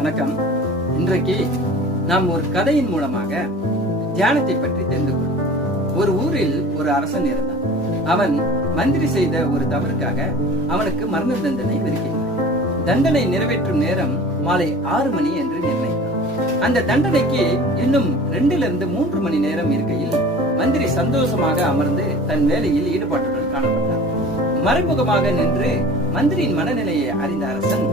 வணக்கம். இன்றைக்கு நாம் ஒரு கதையின் மூலமாக தியானத்தை பற்றி தெரிந்து கொள்வோம். ஒரு ஊரில் ஒரு அரசன் இருந்தான். அவன் மந்திரி செய்த ஒரு தவறுக்காக அவனுக்கு மரண தண்டனை விதிக்கின்றான். தண்டனை நிறைவேற்றும் நேரம் மாலை 6 மணி என்று நிர்ணயித்தான். அந்த தண்டனைக்கு இன்னும் 2-3 மணி நேரம் இருக்கையில் மந்திரி சந்தோஷமாக அமர்ந்து தன் வேலையில் ஈடுபாட்டுடன் காணப்பட்டார். மறைமுகமாக நின்று மந்திரியின் மனநிலையை அறிந்த அரசன்,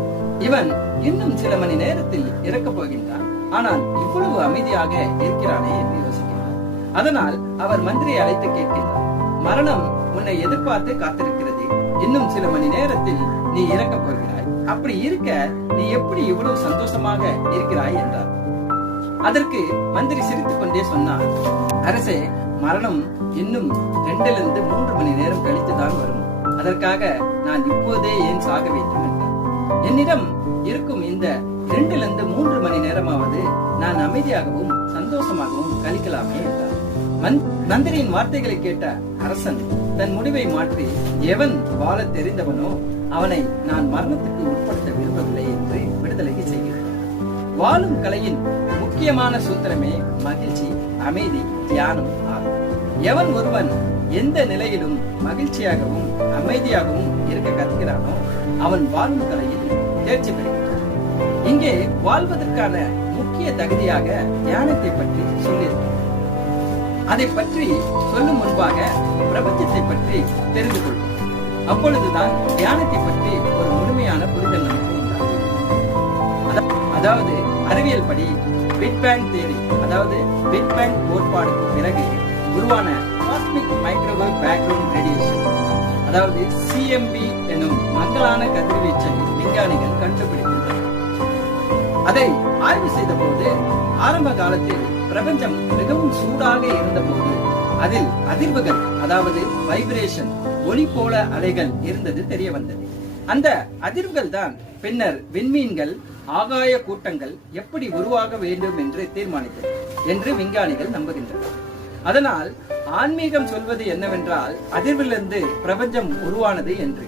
இவன் இன்னும் சில மணி நேரத்தில் இறக்கப் போகின்றான், ஆனால் இவ்வளவு அமைதியாக இருக்கிறானே என்று யோசிக்கிறார். அதனால் அவர் மந்திரியை அழைத்து கேட்கின்றார், மரணம் உன்னை எதிர்பார்த்து காத்திருக்கிறது. இன்னும் சில மணி நேரத்தில் நீ இறக்கப் போகிறாய். அப்படி இருக்க நீ எப்படி இவ்வளவு சந்தோஷமாக இருக்கிறாய் என்றார். அதற்கு மந்திரி சிரித்துக் கொண்டே சொன்னார், அரசே, மரணம் இன்னும் 2-3 மணி நேரம் கழித்துதான் வரும். அதற்காக நான் இப்போதே ஏன் சாக வேண்டும் என்றார். என்னிடம் இருக்கும் இந்த 2-3 மணி நேரமாவது நான் அமைதியாகவும் சந்தோஷமாகவும் கழிக்கலாமே என்றார். மந்திரியின் வார்த்தைகளை கேட்ட அரசன் தன் முடிவை மாற்றி, எவன் வாழ தெரிந்தவனோ அவனை நான் மரணத்துக்கு உட்படுத்த விரும்பவில்லை என்று விடுதலைக்கு செய்கிறார். வாழும் கலையின் முக்கியமான சூத்திரமே மகிழ்ச்சி, அமைதி, தியானம் ஆகும். எவன் ஒருவன் எந்த நிலையிலும் மகிழ்ச்சியாகவும் அமைதியாகவும் இருக்க கற்கிறானோ அவன் வாழும் கலையில் தேர்ச்சி பெறுகிறான். இங்கே வாழ்வதற்கான முக்கிய தகுதியாக தியானத்தை பற்றி சொல்லியிருக்கிறார். அதை பற்றி சொல்லும் முன்பாக பிரபஞ்சத்தை பற்றி தெரிந்து கொள்வோம். அப்பொழுதுதான் தியானத்தை பற்றி ஒரு முழுமையான புரிதல் நமக்கு உண்டாகும். அதாவது அறிவியல் படி பிக் பேங் தியரி, அதாவது பிக் பேங் கோட்பாடுக்கு பிறகு உருவான காஸ்மிக் மைக்ரோவேவ் பேக்ரவுண்ட் ரேடியேஷன், அதாவது CMB எனும் மங்கலான கதிர்வீச்சை விஞ்ஞானிகள் கண்டுபிடித்துள்ளனர். அதை ஆய்வு செய்த போது ஆரம்ப காலத்தில் பிரபஞ்சம் மிகவும் சூடாக இருந்த போது அதில் அதிர்வுகள், அதாவது வைப்ரேஷன், ஒளி போல அலைகள் இருந்தது தெரிய வந்தது. அந்த அதிர்வுகள் தான் பின்னர் விண்மீன்கள், ஆகாய கூட்டங்கள் எப்படி உருவாக வேண்டும் என்று தீர்மானித்தது என்று விஞ்ஞானிகள் நம்புகின்றனர். அதனால் ஆன்மீகம் சொல்வது என்னவென்றால் அதிர்விலிருந்து பிரபஞ்சம் உருவானது என்று,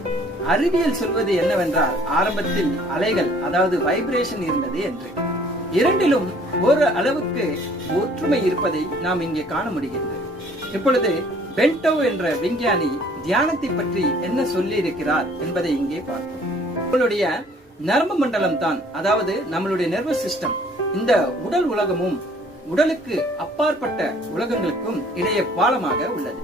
அறிவியல் சொல்வது என்னவென்றால் ஆரம்பத்தில் அலைகள், அதாவது வைப்ரேஷன் இருந்தது என்று. இரண்டிலும் ஒரு அளவுக்கு ஒற்றுமை இருப்பதை நாம் இங்கே காண முடிகிறது. இப்பொழுது பென்டோ என்ற விஞ்ஞானி தியானத்தை பற்றி என்ன சொல்லி இருக்கிறார் என்பதை இங்கே பார்ப்போம். உங்களுடைய நரம்பு மண்டலம் தான், அதாவது நம்மளுடைய நர்வஸ் சிஸ்டம், இந்த உடல் உலகமும் உடலுக்கு அப்பாற்பட்ட உலகங்களுக்கும் இடையே பாலமாக உள்ளது.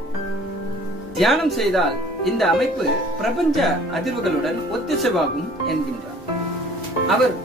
தியானம் செய்தால் இந்த அமைப்பு பிரபஞ்ச அதிர்வுகளுடன் ஒத்திசைவாகும் என்கின்றார் அவர்.